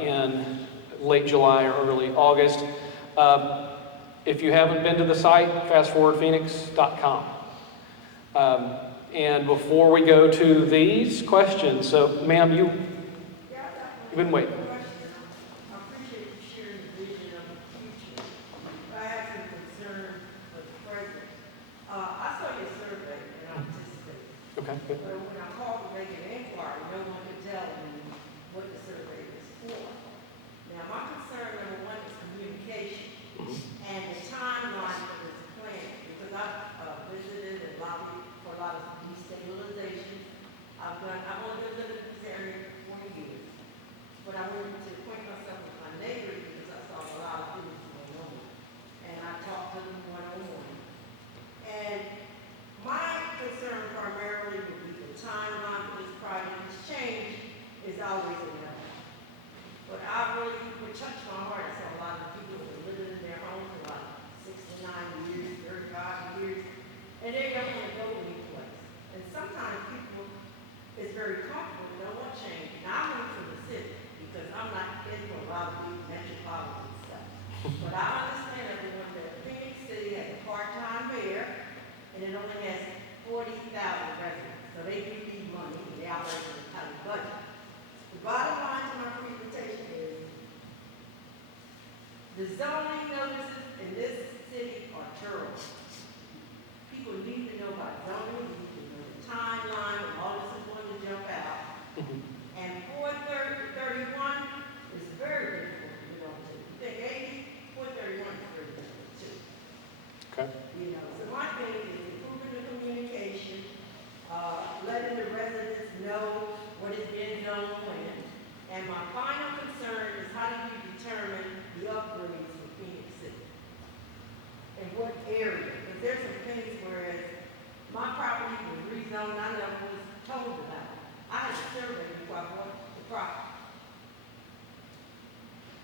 in late July or early August. If you haven't been to the site, fastforwardphoenix.com. And before we go to these questions, so ma'am, you've been waiting. I appreciate you sharing the vision of the future. I have some concern with the present. I saw your survey and I participated. Okay, good. But when I called to make an inquiry, no one could tell me what the survey was for. Now, my concern, number one, is communication and the timeline for this plan. Because I've visited and lobbied for a lot of destabilization. I've only been living in this area for 20 years. But I wanted to acquaint myself with my neighbors because I saw a lot of things going on. And I talked to them one-on-one. And my concern primarily would be the timeline for this project. This change is always inevitable. But I really would touch my heart. I saw a lot of people that were living in their homes for like 69 years, 35 years, and they don't want to go anyplace. And sometimes people is very comfortable and don't want change. Now, I went from the city because I'm not into a lot of big metropolitan stuff. But I understand everyone that Phoenix City has a part-time mayor, and it only has 40,000 residents. So they do need money, and they operate on a tight budget. The bottom line to my presentation is the zoning notices in this city are terrible. People need to know about zoning, need to know the timeline, when all this is going to jump out. And 431 is very difficult to get on to. You think 80, 431 is very difficult too. Okay. You know, so my thing is improving the communication, letting the residents know what is being done when. And my final concern is how do you determine the upgrades for Phoenix City? In what area? Because there's some things whereas my property was rezoned, I never was told about it. I had a survey before I bought the property.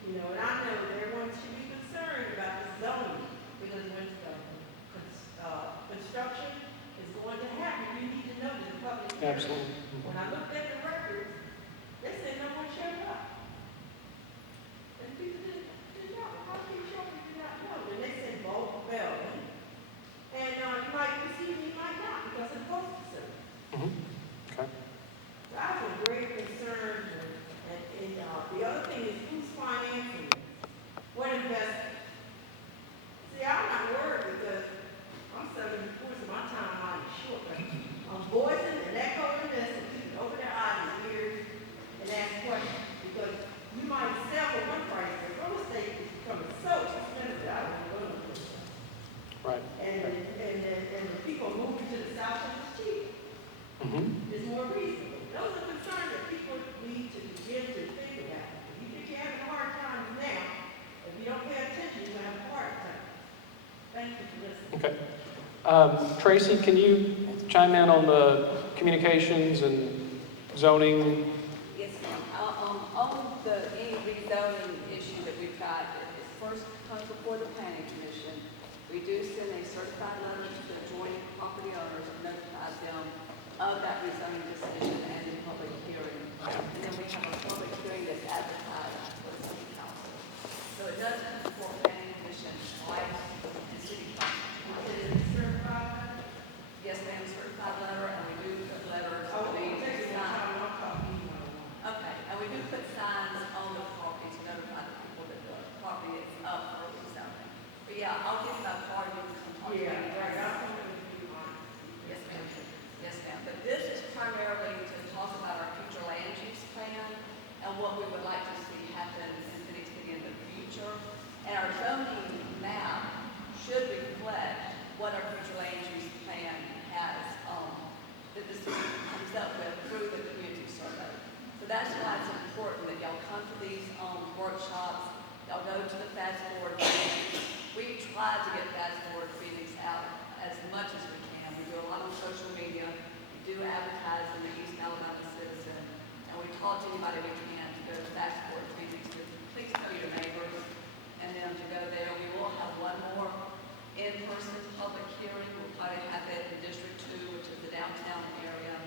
You know, and I know that everyone should be concerned about the zoning because when construction is going to happen, you need to know that the public. Absolutely. When I looked at the records, they said no one showed up. And people didn't know. How can you show me did not know? And they said both Belvin. And you might receive me, you might not, because it's postal service. Okay. That was a great concern. And the other thing is who's financing it? What investment? See, I'm not worried because I'm 74, so my timeline is short. But I'm voicing and echoing this, and people can open their eyes and ears and ask questions. Because you might sell for one price, but real estate is becoming so expensive. I don't know what to do. Right. And the people moving to the south, it's cheap. It's more reasonable. Those are concerns that people need to begin to think about. If you're having hard times now, if you don't pay attention, you're going to have a hard time. Thank you for listening. Okay. Tracy, can you chime in on the communications and zoning? Yes, ma'am. On any rezoning issue that we've got, it first comes before the planning commission. We do send a certified letter to the adjoining property owners and notify them of that rezoning decision and the public hearing. And then we have a public hearing that's advertised for the city council. So it does come before planning commission twice and city council. Is it certified? Yes, ma'am, certified letter, and we do put letters. Oh, we it takes a sign. time. I'll call you one-on-one. Okay, and we do put signs on the property to notify the people that the property is up for rezoning. But yeah, I'll give that card, you can talk to me. Yeah, right. I'll come in with you on. Yes, ma'am. Yes, ma'am. But this is primarily to talk about our future land use plan and what we would like to see happen in Phoenix City in the future. And our zoning map should reflect what our future land use plan has, that the city comes up with through the community survey. So that's why it's important that y'all come to these workshops, y'all go to the Fast Forward meetings. We try to get Fast Forward Phoenix out as much as we can. We do a lot on social media. We do advertise in the East Alabama Citizen. And we talk to anybody we can to go to Fast Forward Phoenix. Please tell your neighbors and them to go there. We will have one more in-person public hearing will probably happen in District 2, which is the downtown area,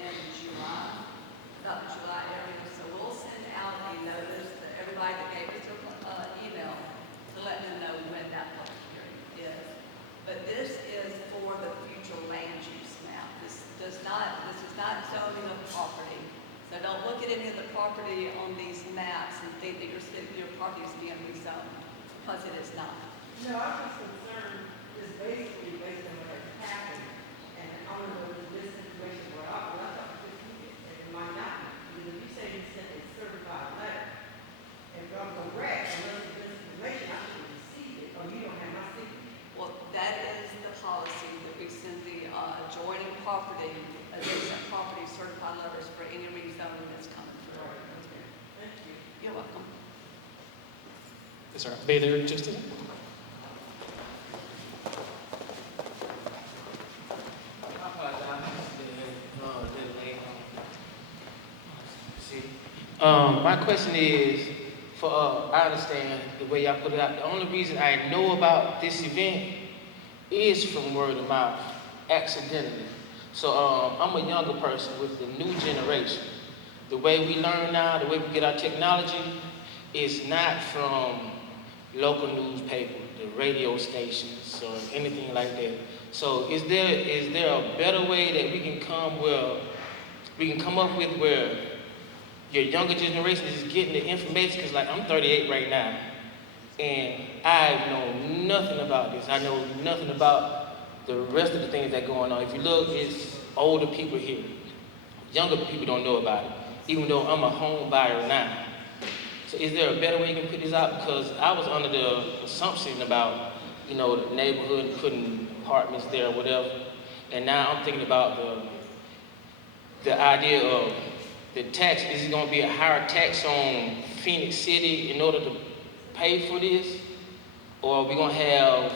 in July, about the July area. So we'll send out a notice to everybody that gave us an email to let them know when that public hearing is. But this is for the future land use map. This is not zoning of property. So don't look at any of the property on these maps and think that your property is being rezoned, because it is not. No, I'm just concerned, is basically based on what has happened, and I don't know if this information were out, but I thought it might not be, because if you say you sent a certified letter, if I'm correct, unless it's this information, I should receive it, or you don't have my signature. Well, that is the policy, that we send the adjoining property, adjacent property certified letters for any rezoning that's coming through. Thank you. You're welcome. Is there, be there just a minute? My question is, I understand the way y'all put it out. The only reason I know about this event is from word of mouth, accidentally. So I'm a younger person with the new generation. The way we learn now, the way we get our technology, is not from local newspaper, the radio stations, or anything like that. So is there a better way that we can come up with where your younger generation is getting the information? Because like I'm 38 right now, and I know nothing about this. I know nothing about the rest of the things that are going on. If you look, it's older people here. Younger people don't know about it, even though I'm a home buyer now. So is there a better way you can put this out? Because I was under the assumption about, the neighborhood putting apartments there or whatever. And now I'm thinking about the idea of the tax. Is it going to be a higher tax on Phoenix City in order to pay for this? Or are we going to have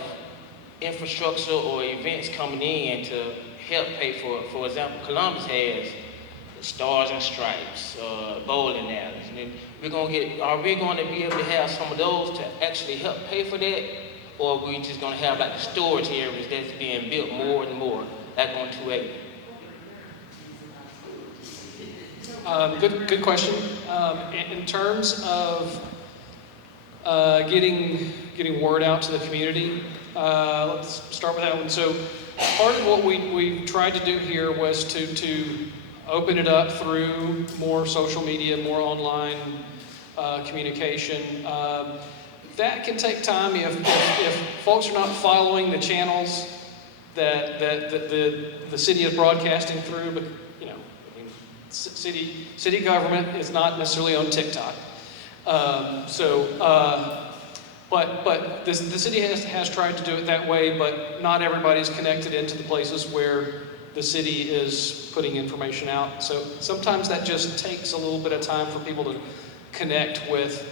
infrastructure or events coming in to help pay for it? For example, Columbus has the Stars and Stripes, bowling alleys. And then are we going to be able to have some of those to actually help pay for that? Or are we just going to have like the storage areas that's being built more and more, like on 280? Good question. In terms of getting word out to the community, let's start with that one. So part of what we tried to do here was to open it up through more social media, more online communication. That can take time if folks are not following the channels that the city is broadcasting through. But city government is not necessarily on TikTok. But the city has tried to do it that way, but not everybody's connected into the places where the city is putting information out. So sometimes that just takes a little bit of time for people to connect with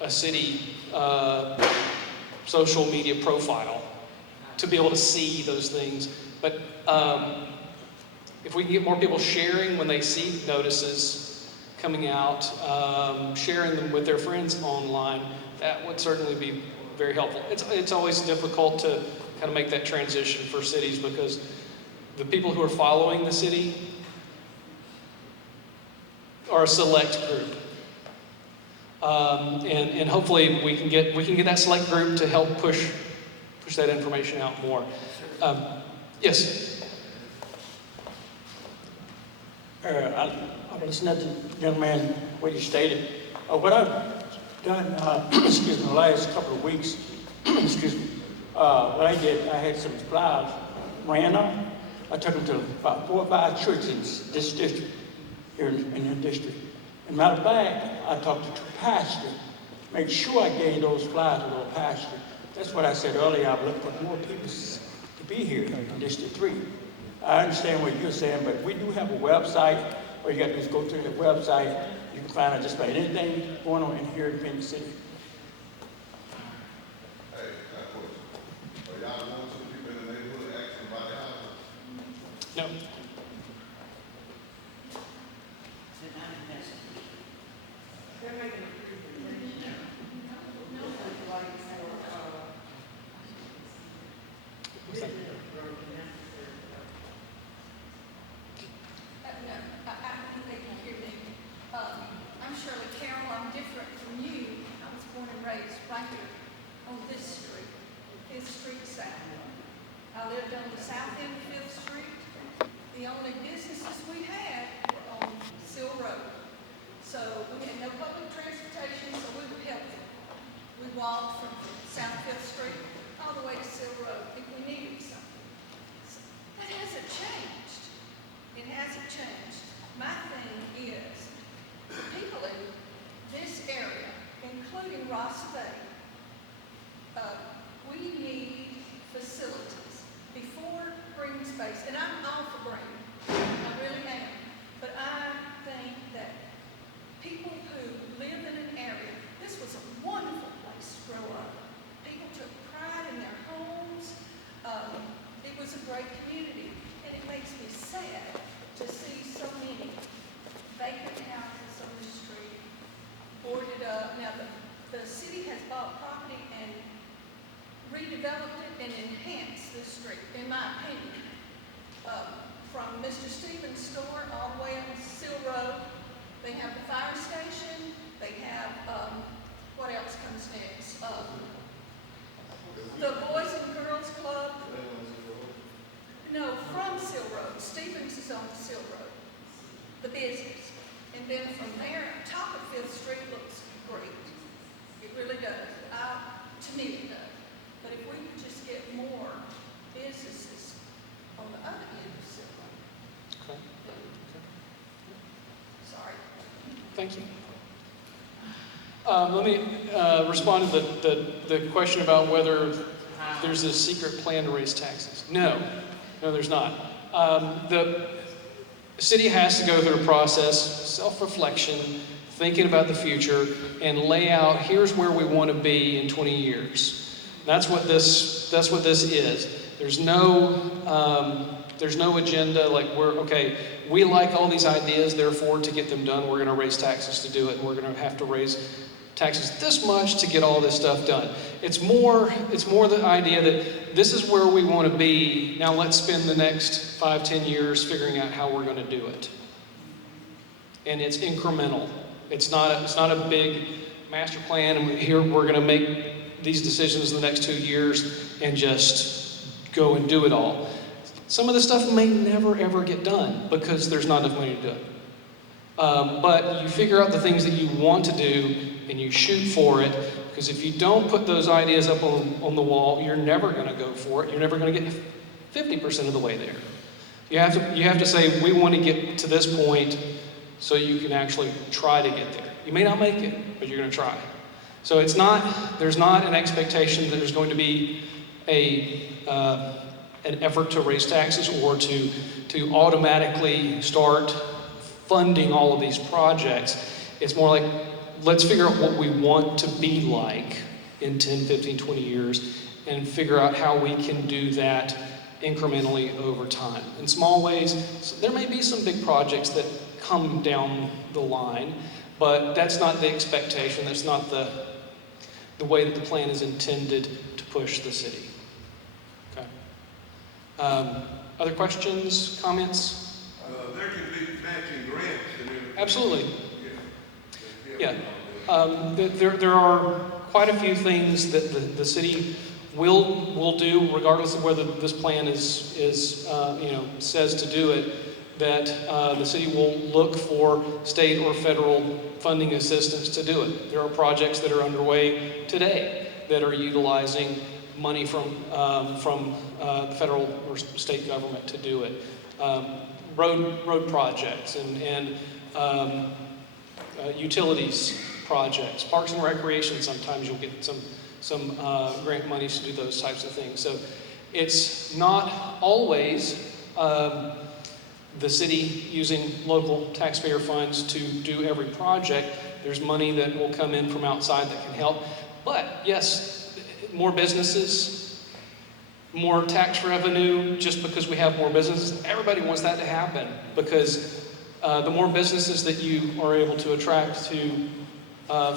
a city social media profile to be able to see those things. But if we can get more people sharing when they see notices coming out, sharing them with their friends online, that would certainly be very helpful. It's always difficult to kind of make that transition for cities because the people who are following the city are a select group. And hopefully we can get that select group to help push that information out more. Yes. I listened to the young man, what he stated. What I've done, the last couple of weeks, what I did, I had some flyers ran up. I took them to about 4 or 5 churches in this district, here in the district. And matter of fact, I talked to the pastor, make sure I gave those flyers to the pastor. That's what I said earlier, I'm looking for more people to be here in District 3. I understand what you're saying, but we do have a website. All you got to do is go to the website. You can find out just about anything going on in here in Phoenix City. Hey, that question. Are y'all going to the people in the neighborhood asking about their houses? No. They're making a presentation. the only businesses we had were on Sill Road. So we had no public transportation, so we were helpful. We walked from South Fifth Street all the way to Sill Road if we needed something. So that hasn't changed. It hasn't changed. My thing is, the people in this area, including Ross Bay, we need facilities before green space, and I'm all for green, I really am. But I think that people who live in an area, this was a wonderful place to grow up. People took pride in their homes. It was a great community, and it makes me sad to see so many vacant houses on the street, boarded up. Now, the city has bought property and redeveloped it and enhanced the street, in my opinion. From Mr. Stevens' store all the way on Sill Road, they have the fire station, they have, what else comes next? The Boys and Girls Club. No, from Sill Road. Stevens is on Sill Road, the business. And then from there, top of Fifth Street looks great. It really does. To me, it does. But if we could just get more businesses on the other end of Sill Road. Okay. Sorry. Thank you. Let me respond to the question about whether there's a secret plan to raise taxes. No, there's not. The city has to go through a process, self-reflection, thinking about the future, and lay out, here's where we want to be in 20 years. That's what this is. There's no agenda like we like all these ideas, therefore to get them done, we're going to raise taxes to do it, and we're going to have to raise taxes this much to get all this stuff done. It's more the idea that this is where we want to be. Now let's spend the next 5-10 years figuring out how we're going to do it. And it's incremental. It's not a big master plan, and here we're going to make these decisions in the next 2 years and just go and do it all. Some of the stuff may never ever get done because there's not enough money to do it. But you figure out the things that you want to do and you shoot for it, because if you don't put those ideas up on the wall, you're never going to go for it. You're never going to get 50% of the way there. You have to say, we want to get to this point so you can actually try to get there. You may not make it, but you're going to try. So there's not an expectation that there's going to be an effort to raise taxes or to automatically start funding all of these projects. It's more like, let's figure out what we want to be like in 10, 15, 20 years and figure out how we can do that incrementally over time. In small ways, so there may be some big projects that come down the line, but that's not the expectation. That's not the way that the plan is intended to push the city. Okay. Other questions, comments? There can be matching grants and everything. Absolutely. Yeah. There are quite a few things that the city will do, regardless of whether this plan says to do it. That the city will look for state or federal funding assistance to do it. There are projects that are underway today that are utilizing money from the federal or state government to do it. Road projects and utilities projects, parks and recreation. Sometimes you'll get some grant monies to do those types of things. So it's not always the city using local taxpayer funds to do every project. There's money that will come in from outside that can help. But yes, more businesses, more tax revenue, just because we have more businesses. Everybody wants that to happen, because the more businesses that you are able to attract to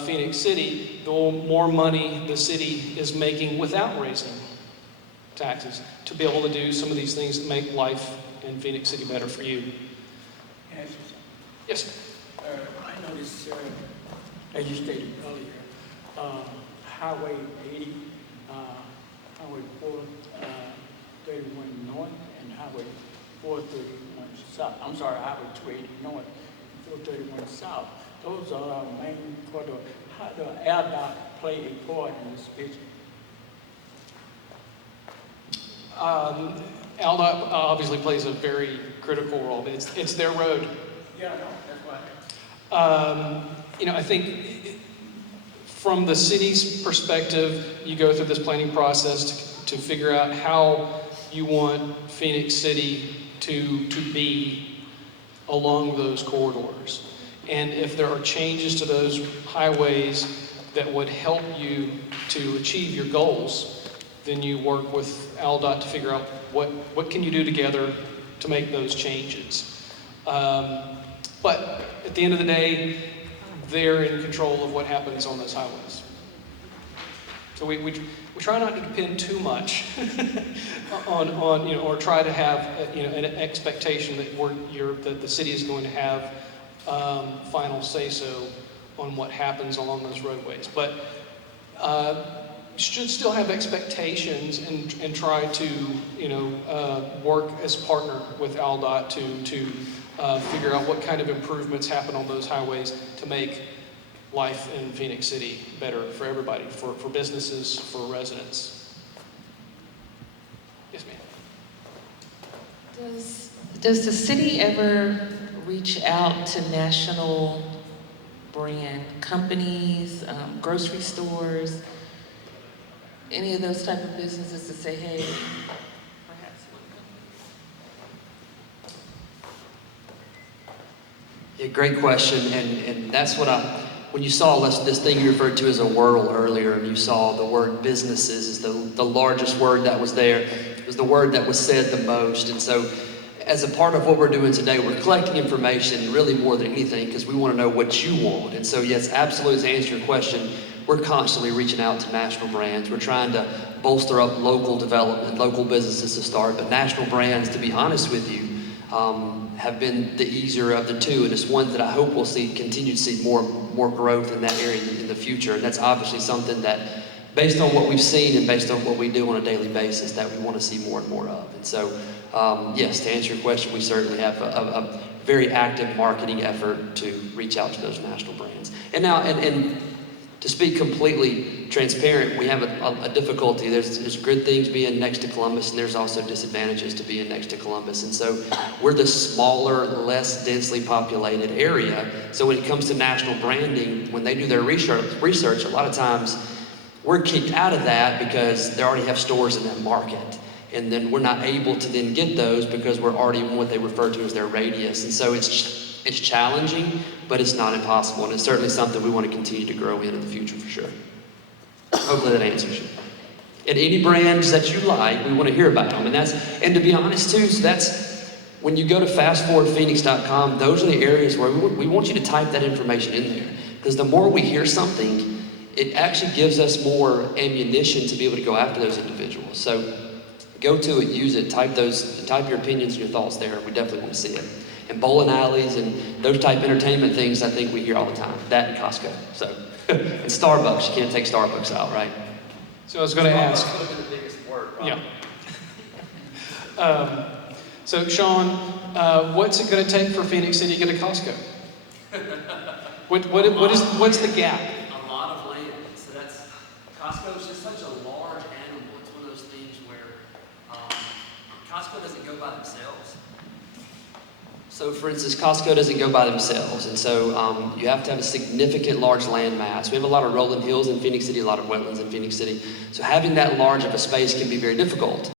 Phoenix City, the more money the city is making without raising taxes to be able to do some of these things that make life in Phoenix City better for you. Yes. I noticed, as you stated earlier, Highway 80, Highway 431 North, and Highway 431 south, I'm sorry, Highway 280 north, 431 south. Those are main for how the AirDOT play a part in this vision. ALDOT obviously plays a very critical role, but it's their road. Yeah, no, that's why. I think from the city's perspective, you go through this planning process to figure out how you want Phoenix City to be along those corridors. And if there are changes to those highways that would help you to achieve your goals, then you work with ALDOT to figure out what can you do together to make those changes. But at the end of the day, they're in control of what happens on those highways. So we try not to depend too much on or try to have an expectation that the city is going to have final say-so on what happens along those roadways. But should still have expectations and try to work as partner with ALDOT to figure out what kind of improvements happen on those highways to make life in Phoenix City better for everybody, for businesses, for residents. Yes, ma'am. Does the city ever reach out to national brand companies, grocery stores, any of those type of businesses to say, hey, perhaps Yeah, great question, and that's what when you saw this thing you referred to as a wordle earlier, and you saw the word businesses is the largest word that was there. It was the word that was said the most, and so as a part of what we're doing today, we're collecting information really more than anything because we want to know what you want. And so yes, absolutely, to answer your question, we're constantly reaching out to national brands. We're trying to bolster up local development, local businesses to start, but national brands, to be honest with you, have been the easier of the two, and it's one that I hope we'll continue to see more growth in that area in the future. And that's obviously something that, based on what we've seen and based on what we do on a daily basis, that we want to see more and more of. And so, yes, to answer your question, we certainly have a very active marketing effort to reach out to those national brands. And now, and to speak completely transparent, we have a difficulty. There's good things being next to Columbus, and there's also disadvantages to being next to Columbus. And so we're the smaller, less densely populated area. So when it comes to national branding, when they do their research, a lot of times we're kicked out of that because they already have stores in that market. And then we're not able to then get those because we're already in what they refer to as their radius. And so it's challenging, but it's not impossible. And it's certainly something we want to continue to grow in the future for sure. Hopefully that answers you. And any brands that you like, we want to hear about them. And to be honest too, so that's when you go to fastforwardphoenix.com, those are the areas where we want you to type that information in there. Because the more we hear something, it actually gives us more ammunition to be able to go after those individuals. So go to it, use it, type your opinions and your thoughts there. We definitely want to see it. And bowling alleys and those type entertainment things, I think we hear all the time. That and Costco. So, and Starbucks, you can't take Starbucks out, right? So I was going to ask. Starbucks would have been the biggest word, probably. Yeah. So Sean, what's it going to take for Phoenix City to get a Costco? What's the gap? A lot of land. So Costco is just such a large animal. It's one of those things where Costco doesn't go by themselves. So for instance, Costco doesn't go by themselves. And so you have to have a significant large land mass. We have a lot of rolling hills in Phoenix City, a lot of wetlands in Phoenix City. So having that large of a space can be very difficult.